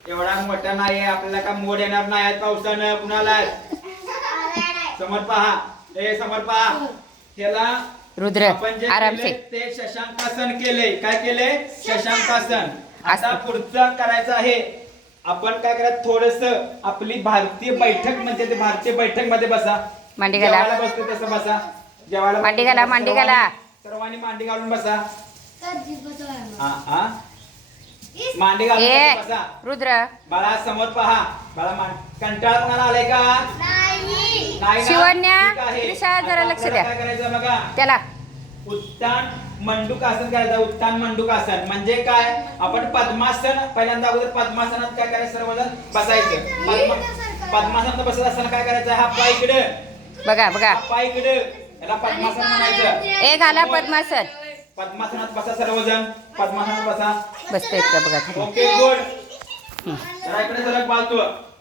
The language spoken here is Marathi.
एवढा मोठा नाही आपल्याला का मोड येणार नाही पावसानं कुणाला समोर पहा समोर पहा त्याला रुद्र आपण जे आराम केलंय से ते शशांकासन केलंय काय केलंय शशांकासन आता पुढचं करायचं आहे आपण काय करा थोडस आपली भारतीय बैठक म्हणजे ते भारतीय बैठक मध्ये बसा मांडी घाला जेवायला बसतो तसं बसा जेवायला मांडी घाला मांडी घाला सर्वांनी मांडी घालून बसा हा मांडी घालून ए बसा रुद्र बाळा समोर पहा बाळा कंटाळा कोणाला आलाय का नाही ना? शिवण्या ठीक आहे. त्रिशा जरा आता लक्ष आपल्याला द्या काय करायचं बघा त्याला उत्तान मंडूकासन करायचं उत्तान मंडूकासन म्हणजे काय आपण पद्मासन पहिल्यांदा अगोदर पद्मासनात काय करायचं सर्वजण बसायचं पद्मासनात बसत असताना काय करायचं हा पाय इकडे बघा बघा पाय इकडे याला पद्मासन म्हणायचं ए घाला पद्मासन पद्मासनात बसा सर्वजण पद्मासनात बसा बसतोय का बघा ओके गुड जरा इकडे जरा पाहतो